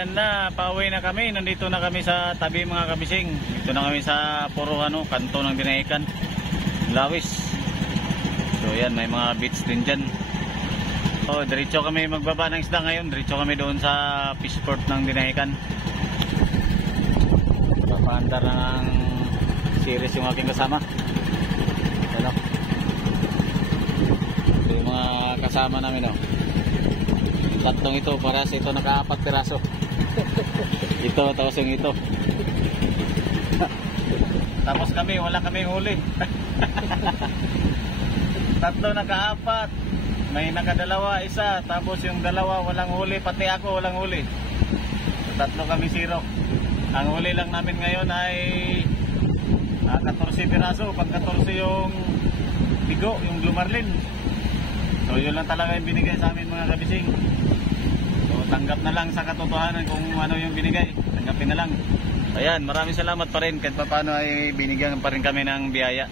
ayan na, pauwi na kami. Nandito na kami sa tabi mga kabising. Dito na kami sa puro kanto ng Dinahican, Lawis. So ayan, may mga beach din dyan. So diretso kami magbaba ng isda ngayon. Diretso kami doon sa fishport ng Dinahican. Papaandar na ng series yung aking kasama. Ano? So yung mga kasama namin, oh. Tatlong ito, para sa ito naka-4 piraso. Ito, tapos yung ito. Tapos kami, wala kaming huli. Tatlo naka-4. May nakadalawa, isa. Tapos yung dalawa walang huli, pati ako walang huli. So, tatlo kami 0. Ang huli lang namin ngayon ay 14 piraso. Pag 14 yung bigo, yung blue marlin. So yun lang talaga yung binigay sa amin mga kabising. So tanggap na lang sa katotohanan kung ano yung binigay. Tanggapin na lang. Ayan, maraming salamat pa rin kahit paano ay binigyan pa rin kami ng biyaya.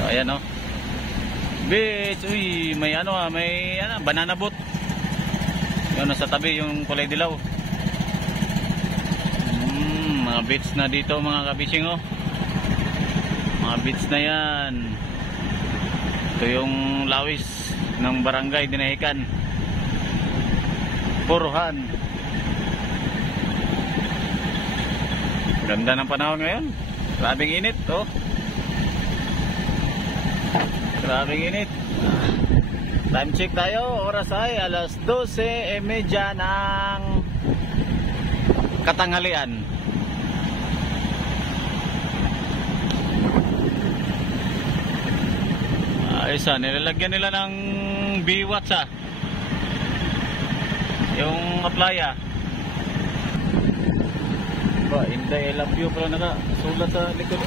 So ayan, oh. Beach, uy, may banana boat. Yun, nasa tabi yung kulay dilaw. Mga beach na dito mga kabising, oh. Mga beach na yan. Ito yung Lawis ng barangay Dinahican, Puruhan. Ganda ng panahon ngayon. Grabing init, oh. Grabing init. Time check tayo. Oras ay alas 12:30 ng katanghalian. Ayos, nilalagyan nila ng biwats, yung playa. Inday, I love you, pero nakasulat sa likod.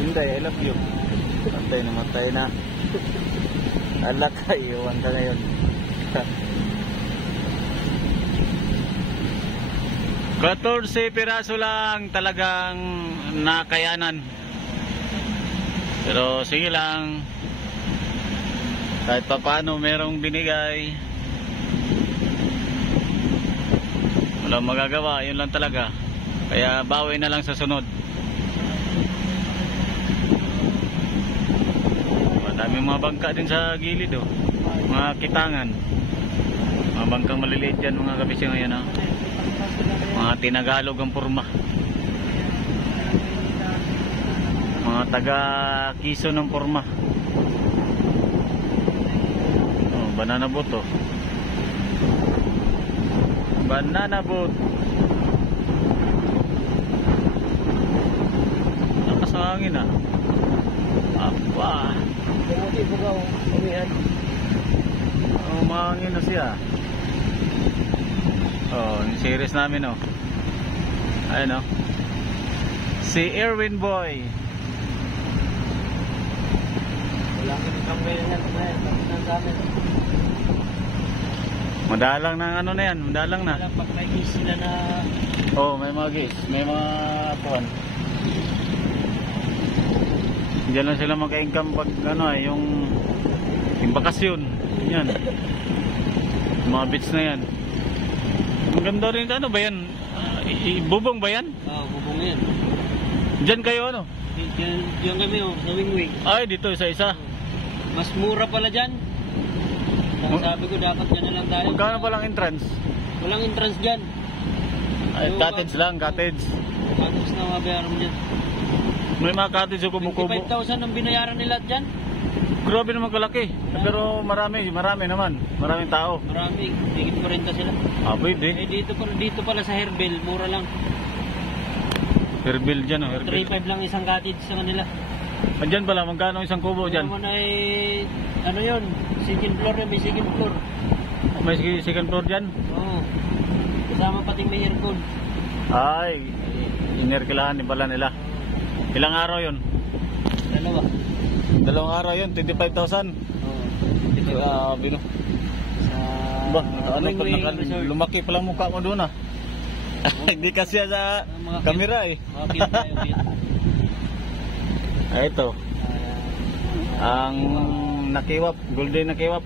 Inday, I love you. Matay na. Alak ka, iwan ka ngayon. 14 piraso lang talagang nakayanan. Pero sige lang. Kahit pa paano merong binigay, walang magagawa, yun lang talaga. Kaya bawi na lang sa sunod. Madami mga bangka din sa gilid, oh. Mga kitangan, mga bangkang maliliit dyan mga kabising ngayon, oh. Mga tinagalog ang purma, mga taga Kiso ng purma. Banana boat, oh. Banana boat. Lakas ang hangin, ah. Apa. Umangin na siya. Oh, yung series namin, oh. Ayun, oh. Si Erwin Boy. Wala kami kamay na namin. Madalang ng ano na yan, madalang na. Pag may gis sila na... Oo, may mga gis, may mga puwan. Diyan lang sila maka-income pag ano yung bakasyon. Yan. Mga beach na yan. Ang ganda rin, ano ba yan? Bubong ba yan? Oo, bubong yan. Diyan kayo ano? Diyan kami, oh, sa wing-wing. Ay, dito isa-isa. Mas mura pala dyan. Sabi ko dapat dyan na lang tayo. Magkano palang entrance? Walang entrance dyan. Ay, cottage lang, cottage. Cottage na mabayaran mo dyan. May mga cottage yung kumukubo. 25,000 ang binayaran nila dyan. Grabe naman kalaki. Pero marami naman. Maraming tao. Marami, higit 40 sila. Ah, pwede. Eh, dito pala sa Herbel, mura lang. Herbel dyan, oh. Herbel. 3,500 lang isang cottage sa kanila. Andyan pala, magkano isang kubo dyan? Naman ay, ano yun, second floor yun, may second floor. May second floor dyan? Oo. Kasama pati may aircon. Ay, inerkilahan din pala nila. Ilang araw yun? Dalawang araw yun, 25,000. Oo. Bino. Ba, ano pa lumaki pala mukha mo doon, ah. Hindi kasi sa camera, eh. Ito. Ang nakiwap, golden nakiwap.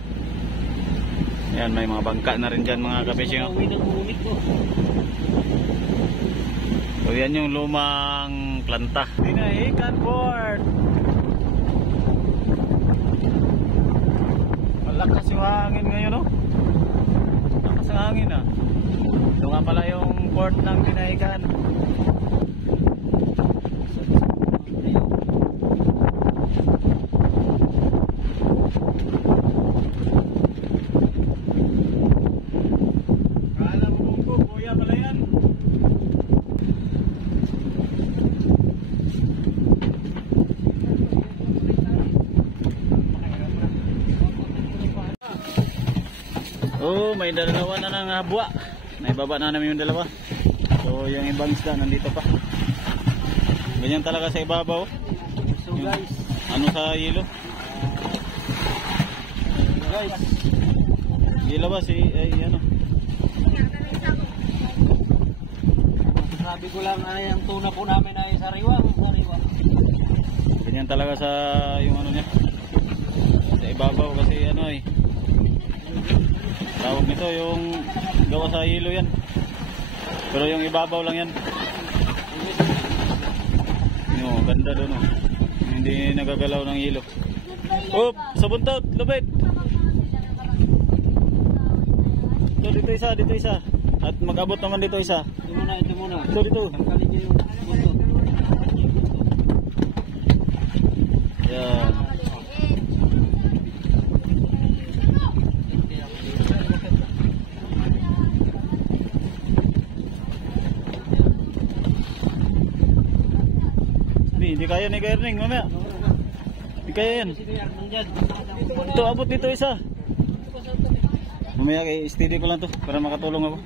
Ayan, may mga bangka na rin dyan mga kabising. Uwi ng umit ko. So yan yung lumang planta. Dinahican Port. Malakas yung hangin ngayon, no? Malakas ang hangin, ah. Ito nga pala yung port ng Dinahican. Kala mo ko, kuya pala yan. Oh, may dalawa na ng habwa. Naibaba na namin yung dalawa. So, yung ibang isda nandito pa. Ganyan talaga sa ibabaw. So guys, Ano sa yelo? guys, Yelo ba si ano? sabi ko lang ay ang tuna po namin ay sariwa. Ganyan talaga sa yung ano niya. Sa ibabaw kasi ano eh. Tawag nito yung gawa sa yelo yan. Pero yung ibabaw lang yan. No, ganda doon oh. Hindi nagagalaw ng yelo. Oh, sa buntot, lubid. Ito dito isa. At mag-abot naman dito isa. Ito muna. Ito dito. Tanggalin niyo yung buntot. Yan. Hindi kaya ni Erning mamaya. Hindi kaya yan. Ito, abot dito isa. Mamaya kay steady ko lang to para makatulong ako.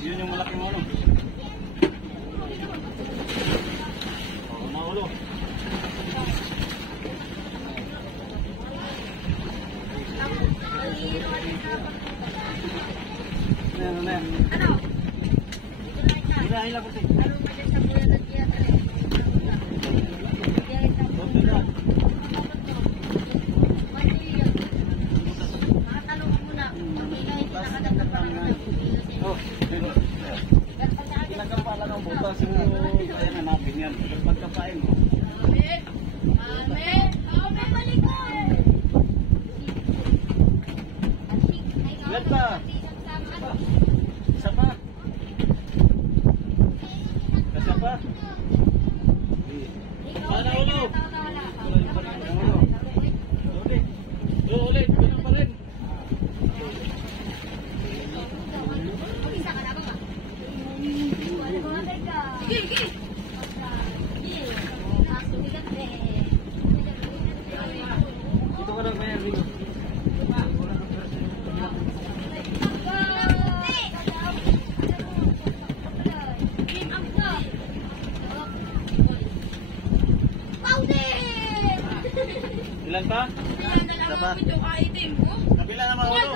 Yun yung malaking ano. Naulo. Ano? Hilahin lang kasi. Oh, ilagay pa lang ang butas yung kaya na natin yan. Pagkapain mo. Ilan pa? Isa pa? Isa pa? Mana ulo? Ulit. Ulit. Ganun pa rin. Ito ka lang may Erwin. Ilan pa? Isa pa? Kabila naman ulo.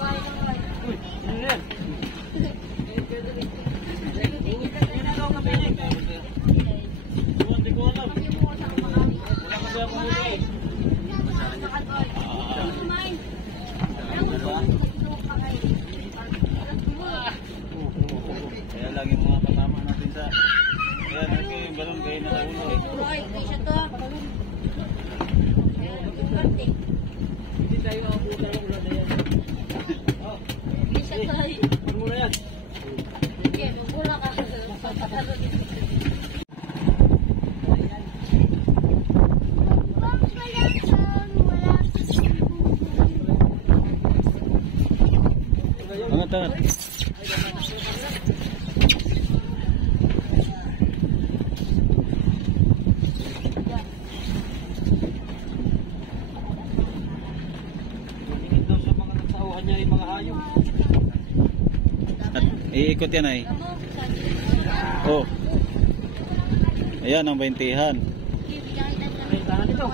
Ano yan? Hindi ko alam. Wala kasi ako ulo eh. Kaya lang yung mga kasama natin sa kaya nagkay yung galon kayo na sa ulo eh. Hindi tayo abutan ng ulo na yan. Pag muna yan. angat. Tingin daw sa mga nagsauhan niya yung mga hayop. At iikot yan ay. Oh. Ayan ang 20-han. Rentahan ito.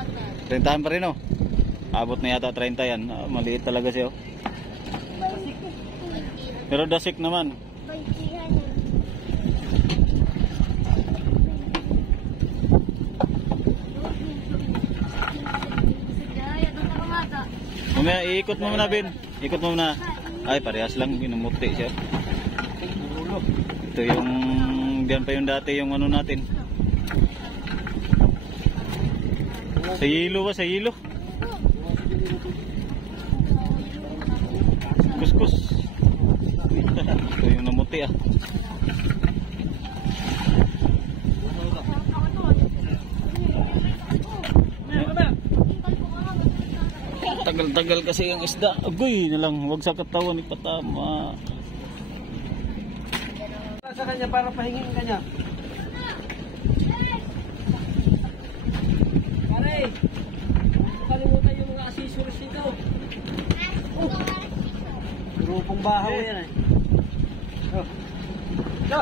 30-han pa rin oh. Abot na yata 30 yan. Ah, maliit talaga siya oh. Pero dasik naman. Mamaya iikot mo muna Bin. Ikot mo muna. Ay parehas lang, binumuti siya. Ito yung diyan pa yung dati yung ano natin. Sa yelo ba? Sa yelo? Kuskus. Ito yung namuti ah. Tagal-tagal kasi yung isda. Agoy na lang. Huwag sa katawan ipatama. Sa kanya para pahingin kanya. Pare, kalimutan yung mga accessories nito. Grupong bahaw yan eh. Oh. Go!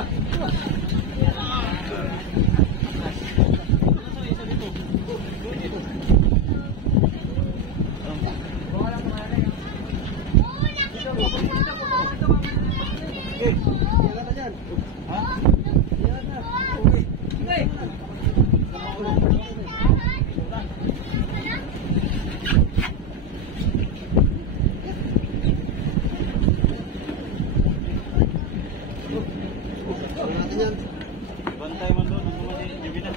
Bantay man doon. Ano man yung bibina?